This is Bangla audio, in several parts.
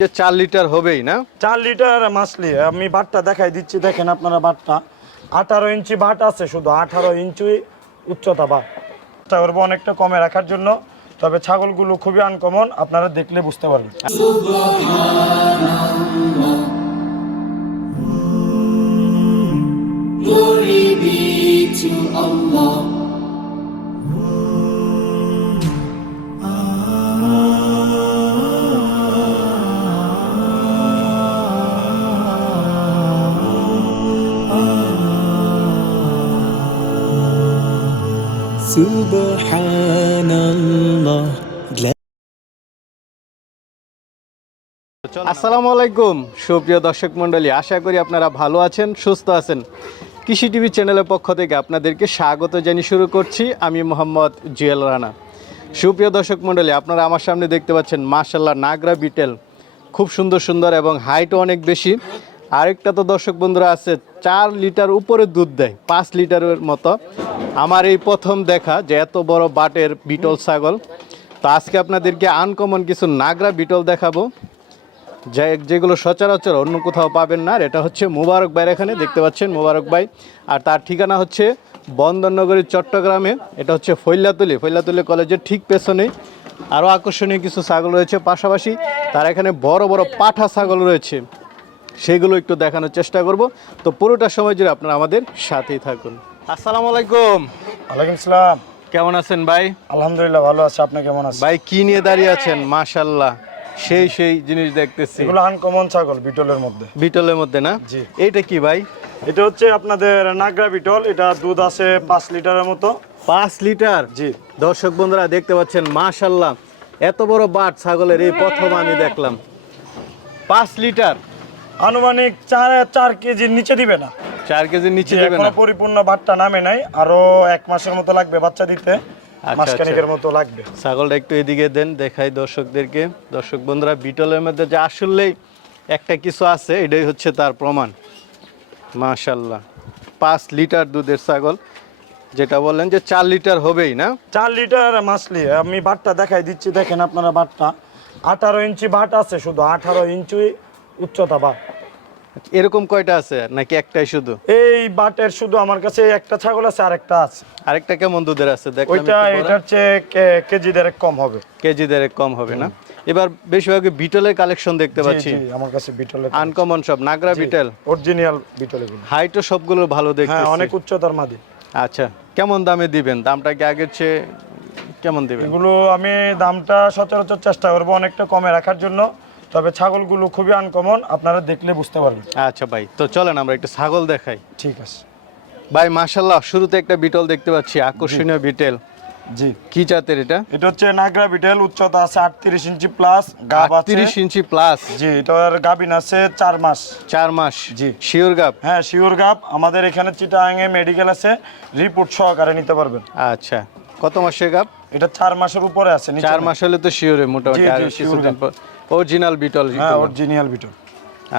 4 লিটার হবেই না? 4 লিটার মাছলি আমি বাটটা দেখাই দিচ্ছি, দেখেন আপনারা বাটটা 18 ইঞ্চি বাট আছে, শুধু 18 ইঞ্চি উচ্চতা বাট। চেষ্টা করবো অনেকটা কমে রাখার জন্য, তবে ছাগলগুলো খুবই আনকমন, আপনারা দেখলে বুঝতে পারবেন। Glory be to Allah. Subhanallah. আসসালামু আলাইকুম সুপ্রিয় দর্শক মণ্ডলী, আশা করি আপনারা ভালো আছেন, সুস্থ আছেন। কৃষি টিভি চ্যানেলের পক্ষ থেকে আপনাদেরকে স্বাগত জানিয়ে শুরু করছি আমি মোহাম্মদ জুয়েল রানা। সুপ্রিয় দর্শক মণ্ডলী, আপনারা আমার সামনে দেখতে পাচ্ছেন মাশাআল্লাহ নাগরা বিটেল, খুব সুন্দর সুন্দর এবং হাইটও অনেক বেশি। আরেকটা তো দর্শক বন্ধুরা আছে 4 লিটার উপরে দুধ দেয়, 5 লিটারের মতো। আমার এই প্রথম দেখা যে এত বড় বাটের বিটল ছাগল। তো আজকে আপনাদেরকে আনকমন কিছু নাগরা বিটল দেখাবো, যেগুলো সচরাচর অন্য কোথাও পাবেন না। এটা হচ্ছে মোবারক ভাইয়ের এখানে দেখতে পাচ্ছেন, মোবারক ভাই। আর তার ঠিকানা হচ্ছে বন্দরনগরী চট্টগ্রামে। এটা হচ্ছে ফৈল্লাতুলি কলেজের ঠিক পেছনে। আরও আকর্ষণীয় কিছু ছাগল রয়েছে, পাশাপাশি তার এখানে বড় বড় পাঠা ছাগল রয়েছে, সেগুলো একটু দেখানোর চেষ্টা করব। তো পুরোটা সময় জুড়ে আপনারা আমাদের সাথেই থাকুন। আসসালামু আলাইকুম। ওয়ালাইকুম আসসালাম। কেমন আছেন ভাই? আলহামদুলিল্লাহ ভালো আছে, আপনি কেমন আছেন? ভাই কি নিয়ে দাঁড়িয়ে আছেন? মাশাআল্লাহ সেই জিনিস দেখতেছি। এগুলো আনকমন ছাগল বিটলের মধ্যে। বিটলের মধ্যে না? জি। এইটা কি ভাই? এটা হচ্ছে আপনাদের নাগরা বিটল, এটা দুধ আছে 5 লিটারের মতো। 5 লিটার? জি। দর্শক বন্ধুরা দেখতে পাচ্ছেন মাশাআল্লাহ এত বড় বাট ছাগলের এই প্রথম আমি দেখলাম। 5 লিটার আনুমানিক 4 কেজির নিচে দিবে না। 4 কেজির নিচে দেবে এখনো না? পরিপূর্ণ বাটটা নামে নাই, আরো 1 মাসের মতো লাগবে বাচ্চা দিতে, মাসখানেকের মতো লাগবে। ছাগলটা একটু এদিকে দেন, দেখাই দর্শকদেরকে। দর্শক বন্ধুরা বিটলের মধ্যে যে আসলেই একটা কিছু আছে, এটাই হচ্ছে তার প্রমাণ। মাশাআল্লাহ 5 লিটার দুধের ছাগল, যেটা বললেন যে 4 লিটার হবেই না? 4 লিটার মাছলি আমি বাটটা দেখাই দিচ্ছি, দেখেন আপনারা বাটটা 18 ইঞ্চি বাট আছে, শুধু 18 ইঞ্চি উচ্চতা বাট। এরকম কয়টা আছে নাকি একটাই শুধু? এই বাটের শুধু আমার কাছে একটা ছাগল আছে, আরেকটা আছে। আরেকটা কেমন দুধের আছে দেখলাম? ওইটা এটার চেয়ে কেজি দেড়েক কম হবে। কেজি দেড়েক কম হবে না? এবার বেশিরভাগ বিটলের কালেকশন দেখতে পাচ্ছি। জি, আমার কাছে বিটলের আনকমন সব নাগরা বিটল, অরিজিনাল বিটল এগুলো। হাইটও সবগুলো ভালো দেখতে। হ্যাঁ, অনেক উচ্চতার মাদি। আচ্ছা, কেমন দামে দিবেন? দামটা কি আগের চেয়ে কেমন দিবেন? এগুলো আমি দামটা সচরাচর চেষ্টা করবো অনেকটা কমে রাখার জন্য, তবে ছাগলগুলো খুবই আনকমন, আপনারা দেখলে বুঝতে পারবেন। আচ্ছা ভাই, তো চলেন আমরা একটা ছাগল দেখাই। ঠিক আছে ভাই মাশাআল্লাহ শুরুতে একটা বিটল দেখতে পাচ্ছি, আকর্ষণীয় বিটল। জি। কি জাতের এটা? এটা হচ্ছে নাগরা বিটেল, উচ্চতা আছে 38 ইঞ্চি প্লাস, গাব আছে 30 ইঞ্চি প্লাস। জি। এটার গাবিন আছে 4 মাস। 4 মাস? জি। শিওর গাব? হ্যাঁ, শিওর গাব। আমাদের এখানে চিটাগাঙে মেডিকেল আছে, রিপোর্ট সহকারে নিতে পারবেন। আচ্ছা, কত মাসের গাব? এটা 4 মাসের উপরে আছে, 4 মাস হলে তো শিওরে মোটামুটি। জি, আর জি, কিছুদিন পর অরিজিনাল বিটল। হ্যাঁ, অরিজিনাল বিটল।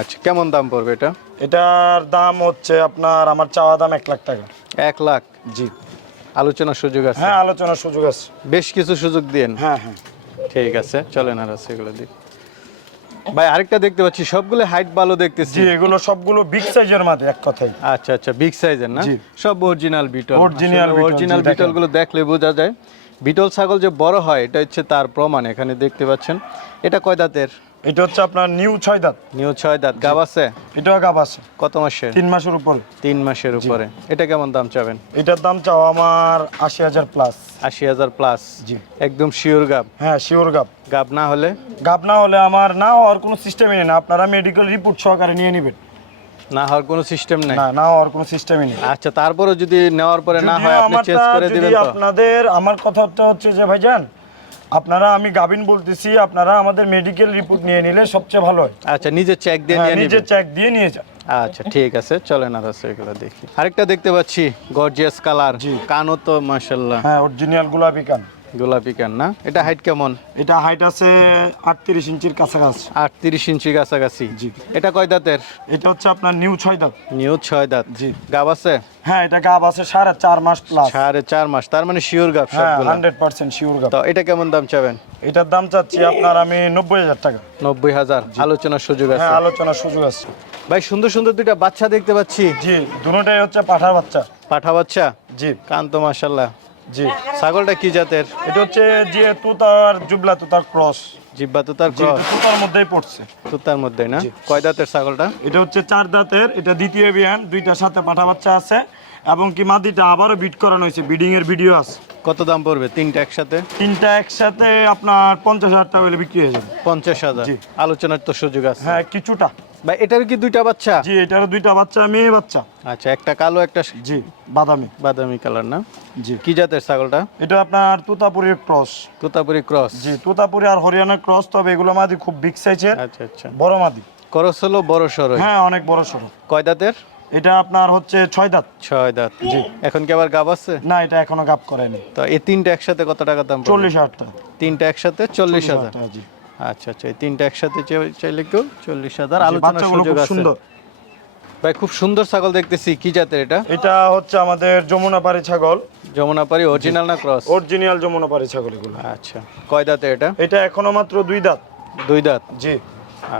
আচ্ছা, কেমন দাম পড়বে এটা? এটার দাম হচ্ছে আপনার, আমার চাওয়া দাম 1 লাখ টাকা। 1 লাখ? জি। আলোচনার সুযোগ আছে? হ্যাঁ, আলোচনার সুযোগ আছে। বেশ কিছু সুযোগ দিন। হ্যাঁ হ্যাঁ, ঠিক আছে, চলেন আর আছে এগুলো দিই। ভাই আরেকটা দেখতে পাচ্ছি, সবগুলো হাইট ভালো দেখতেছি। জি। এগুলো সবগুলো বিগ সাইজের মাঝে, এক কথাই। আচ্ছা আচ্ছা, বিগ সাইজের না? জি। সব original Beetle. Original Beetle, original জি, দেখেন। বিটলগুলো দেখলে বোঝা যায় বিটল ছাগল যে বড় হয়, এটা হচ্ছে তার প্রমাণ। এখানে দেখতে পাচ্ছেন এটা কয় দাঁতের? এটা হচ্ছে আপনার নিউ 6 দাঁত। নিউ 6 দাঁত। গাব আছে? এটাও গাব আছে। কত মাসের? 3 মাসের উপরে। 3 মাসের উপরে। এটা কেমন দাম চাবেন? এটার দাম চাওয়া আমার 80,000 প্লাস। 80,000 প্লাস? জি। একদম শিওর গাব? হ্যাঁ, শিওর গাব। গাব না হলে? গাব না হলে আমার না হওয়ার কোনো সিস্টেমই নেই, না আপনারা মেডিকেল রিপোর্ট সহকারে নিয়ে নেবেন। না হওয়ার কোনো সিস্টেম নেই? না, না হওয়ার কোনো সিস্টেমই নেই। আচ্ছা, তারপরে যদি নেওয়ার পরে না হয় আপনি চেঞ্জ করে দিবেন তো? আপনাদের, আমার কথাটা হচ্ছে যে ভাইজান, আপনারা, আমি গাবিন বলতেছি, আপনারা আমাদের মেডিকেল রিপোর্ট নিয়ে নিলে সবচেয়ে ভালো হয়। আচ্ছা, নিজে চেক দিয়ে হ্যাঁ, নিয়ে নিজে নিবেন? চেক দিয়ে নিয়ে যান। আচ্ছা ঠিক আছে, চলেন আর আছে এগুলো দেখি। আরেকটা দেখতে পাচ্ছি গর্জিয়াস কালার, জি। কানও তো মাশাআল্লাহ। হ্যাঁ, অরিজিনাল গোলাপি কান। গোলাপি কান না, এটা হাইট কেমন? এটা হাইট আছে 38 ইঞ্চির কাছাকাছি। 38 ইঞ্চি কাছাকাছি। জি। এটা কয় দাঁতের? এটা হচ্ছে আপনার নিউ 6 দাঁত। নিউ 6 দাঁত। জি। গাব আছে? হ্যাঁ, এটা গাব আছে 4.5 মাস প্লাস। 4.5 মাস, তার মানে শিওর গাব হ্যাঁ, সবগুলো। 100% শিওর গাব। তো এটা কেমন দাম চাবেন? এটার দাম চাচ্ছি আপনার আমি 90,000 টাকা। 90,000, আলোচনার সুযোগ আছে। হ্যাঁ, আলোচনার সুযোগ আছে। ভাই সুন্দর সুন্দর দুইটা বাচ্চা দেখতে পাচ্ছি। জি, দুটোটাই হচ্ছে পাঠার বাচ্চা। পাঠা বাচ্চা? জি। কান তো মাশাআল্লাহ। জি। ছাগলটা কি জাতের? এটা হচ্ছে যে তুতার জুবলা তুতার ক্রস। জিব্বা তো তার জি, এটা তুতার মধ্যেই পড়ছে। তুতার মধ্যে না? জি। কয় দাঁতের ছাগলটা? এটা হচ্ছে 4 দাঁতের, এটা দ্বিতীয় বিয়ান, দুইটার সাথে পাঠা বাচ্চা আছে এবং কি মাদিটা আবারও বিট করানো হয়েছে, বিডিং এর ভিডিও আছে। কত দাম পড়বে তিনটা একসাথে? তিনটা একসাথে আপনার 50,000 টাকা হলে বিক্রি হয়ে যাবে। 50,000। জি। আলোচনার তো সুযোগ আছে। হ্যাঁ, কিছুটা। ভাই এটার কি দুইটা বাচ্চা? জি, এটারও দুইটা বাচ্চা, মেয়ে বাচ্চা। আচ্ছা, একটা কালো একটা জি, বাদামি। বাদামি কালার না? জি। কি জাতের ছাগলটা? এটা আপনার তুতাপুরির ক্রস। তোতাপুরি ক্রস। জি, তুতাপুরি আর হরিয়ানার ক্রস, তবে এগুলো মাদি খুব বিগ সাইজের, আচ্ছা আচ্ছা। বড় মাদি। করস হলো বড় সরই। হ্যাঁ, অনেক বড় সড়ো। কয় দাঁতের? এটা আপনার হচ্ছে 6 দাঁত। 6 দাঁত। জি। এখন কি আবার গাব আছে? না, এটা এখনো গাব করেনি। তো এই তিনটা একসাথে কত টাকা দাম পড়বে? 40,000 টাকা। তিনটা একসাথে 40,000। টাকা, জি। আচ্ছা আচ্ছা, এই তিনটা একসাথে চাইলে কেউ 40,000। জি, আলোচনার বাচ্চাগুলো সুযোগ খুব আছে। সুন্দর। ভাই খুব সুন্দর ছাগল দেখতেছি, কি জাতের এটা? এটা হচ্ছে আমাদের যমুনাপাড়ি ছাগল, যমুনাপাড়ি অরিজিনাল না ক্রস? অরিজিনাল যমুনাপাড়ি ছাগল এগুলো। আচ্ছা, কয় দাঁতে এটা? এটা এখনো মাত্র 2 দাঁত। 2 দাঁত। জি।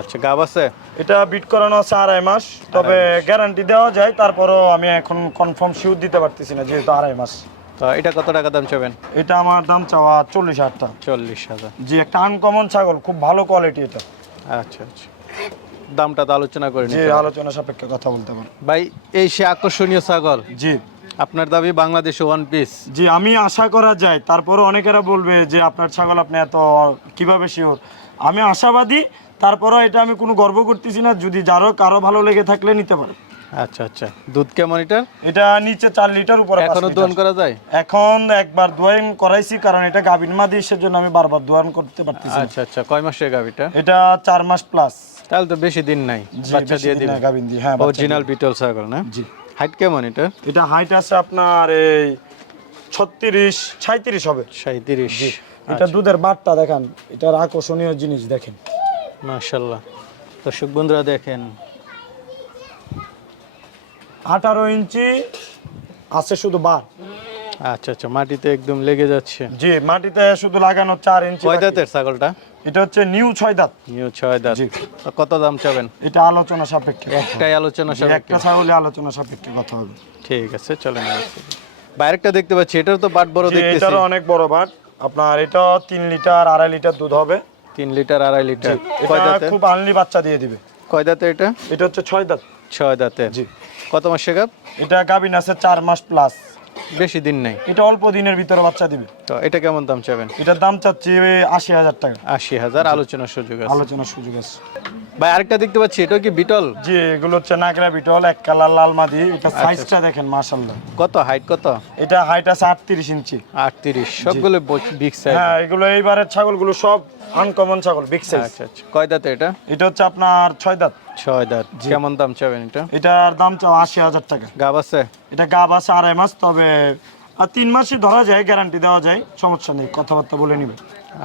আচ্ছা, গাব আছে? এটা বিট করানো আছে 2.5 মাস, তবে গ্যারান্টি দেওয়া যায়, তারপরও আমি এখন কনফার্ম শিওর দিতে পারতেছি না, যেহেতু 2.5 মাস। তো এটা কত টাকা দাম চাবেন? এটা আমার দাম চাওয়া 40,000 টাকা। 40,000। জি, একটা আনকমন ছাগল, খুব ভালো কোয়ালিটি এটা। আচ্ছা আচ্ছা, দামটা তো আলোচনা করে জি, নিতে হবে। আলোচনা সাপেক্ষে কথা বলতে পারবো। ভাই এই সে আকর্ষণীয় ছাগল, জি। আপনার দাবি বাংলাদেশে ওয়ান পিস। জি, আমি আশা করা যায়, তারপরও অনেকেরা বলবে যে আপনার ছাগল আপনি এত কিভাবে শিওর। আমি আশাবাদী, তারপরও এটা আমি কোনো গর্ব করতেছি না, যদি কারো ভালো লেগে থাকলে নিতে পারে। আচ্ছা আচ্ছা, দুধ কেমন এটার? এটা নিচে 4 লিটার, উপরে 5 এখনো লিটার। দোয়ান করা যায়? এখন একবার দোয়ান করাইছি, কারণ এটা গাভীর মাদি, সেজন্য আমি বারবার দোয়ান করতে পারতেছি না। আচ্ছা আচ্ছা, কয় মাসের গাভিটা? এটা 4 মাস প্লাস। তাহলে তো বেশি দিন নাই, জি, বাচ্চা বেশি দিয়ে দিন দিবে। না, গাভীর দিয়ে, হ্যাঁ, বাচ্চা অরিজিনাল বিটল ছাগল না? জি। হাইট কেমন এটা? এটা হাইট আছে আপনার এই 36-37 হবে। 37। এটা দুধের বাটটা দেখেন, এটার আকর্ষণীয় জিনিস দেখেন। মাশাআল্লাহ, দর্শক বন্ধুরা দেখেন। 18 ইঞ্চি আছে শুধু বার। আচ্ছা আচ্ছা, মাটিতে একদম লেগে যাচ্ছে। জি, মাটিতে শুধু লাগানো 4 ইঞ্চি। কয় বাকি। দাঁতের ছাগলটা? এটা হচ্ছে নিউ 6 দাঁত। নিউ 6 দাঁত। জি। তো কত দাম চাবেন? এটা আলোচনা সাপেক্ষে। একটাই আলোচনা জি, সাপেক্ষে। একটা ছাগলে আলোচনা সাপেক্ষে কথা হবে। ঠিক আছে, চলেন। বাইরেরটা দেখতে পাচ্ছি, এটার তো বাট বড় জি, দেখতেছি। এটারও অনেক বড় বাট। আপনার এটা 3 লিটার 2.5 লিটার দুধ হবে। 3 লিটার 2.5 লিটার। কয় এটা দাঁতের? খুব আনলি বাচ্চা দিয়ে দিবে। কয় দাঁতের এটা? এটা হচ্ছে 6 দাঁত। 6 দাঁতের। জি। কত মাসের গাব? এটা গাভিন আছে 4 মাস প্লাস। বেশি দিন নাই। এটা অল্প দিনের ভিতরে বাচ্চা দিবে। তো এটা কেমন দাম চাবেন? এটার দাম চাচ্ছি 80,000 টাকা। 80,000, আলোচনার সুযোগ আছে। আলোচনার সুযোগ আছে। ভাই আরেকটা দেখতে পাচ্ছি, এটা কি বিটল? জি, এগুলো হচ্ছে নাগরা বিটল, এক কালার লাল মাদি। এটা সাইজটা দেখেন, মাশাআল্লাহ। কত হাইট কত? এটা হাইট আছে 38 ইঞ্চি। 38। সবগুলো বিগ সাইজ। হ্যাঁ, এগুলো এইবারের ছাগলগুলো সব আনকমন ছাগল, বিগ সাইজ। আচ্ছা আচ্ছা, কয় দাঁতে এটা? এটা হচ্ছে আপনার 6 দাঁত। 6 দাঁত। কেমন দাম চাবেন এটা? এটার দাম চাও 80,000 টাকা। গাব আছে? এটা গাব আছে 2.5 মাস, তবে 3 মাসই ধরা যায়, গ্যারান্টি দেওয়া যায়, সমস্যা নেই, কথাবার্তা বলে নিবে।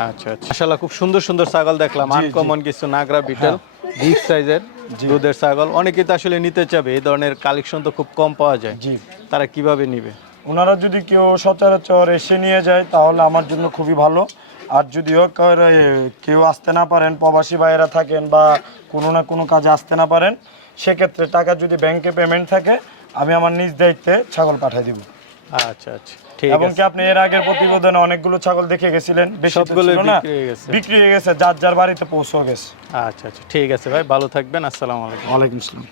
আচ্ছা আচ্ছা, মাশাআল্লাহ খুব সুন্দর সুন্দর ছাগল দেখলাম, জি, আনকমন কিছু নাগরা বিটল, বিগ সাইজের দুধের ছাগল। অনেকেই তো আসলে নিতে চাবে, এই ধরনের কালেকশন তো খুব কম পাওয়া যায়। জি। তারা কিভাবে নিবে? ওনারা যদি কেউ সচরাচর এসে নিয়ে যায় তাহলে আমার জন্য খুবই ভালো। আর যদিও কেউ আসতে না পারেন, প্রবাসী ভাইয়েরা থাকেন বা কোনো না কোনো কাজে আসতে না পারেন, সেক্ষেত্রে টাকা যদি ব্যাংকে পেমেন্ট থাকে, আমি আমার নিজ দায়িত্বে ছাগল পাঠিয়ে দিব। আচ্ছা আচ্ছা, ঠিক এবং আছে। কি আপনি এর আগের প্রতিবেদনে অনেকগুলো ছাগল দেখে গেছিলেন, বেশি তো সবগুলোই ছিল না, বিক্রি হয়ে গেছে। বিক্রি হয়ে গেছে, যার যার বাড়িতে পৌঁছেও গেছে। আচ্ছা আচ্ছা, ঠিক আছে ভাই, ভালো থাকবেন। আসসালামু আলাইকুম। ওয়ালাইকুম আসসালাম।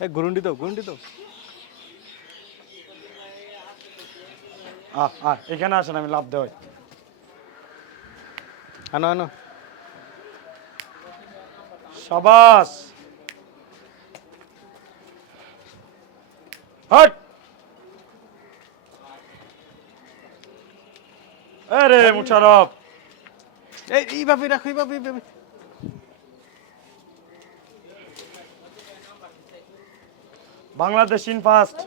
এই গুরুন্ডি দাও, গুরুন্ডি দাও। এখানে আসেন, আমি লাভ দেওয়াই। আনো আনো। সাবাস, হট। আরে মুশারফ, এইভাবে রাখো, এইভাবে এইভাবে। Bangladesh in first.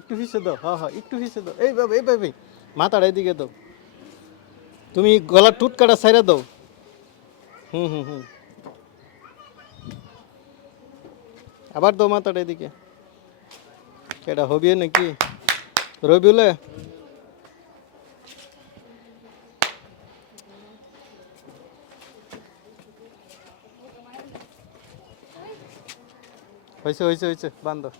একটু হিসে দাও, হ্যাঁ হ্যাঁ, একটু হিসে দাও, এইভাবে এইভাবে। মাথাটা এদিকে দাও। তুমি গলার টুট কাটা ছাইরা দাও। হুম হুম হুম। আবার দাও মাথাটা এদিকে। এটা হবি নাকি রবিউলে? হয়েছে হয়েছে হয়েছে, বান্ধব।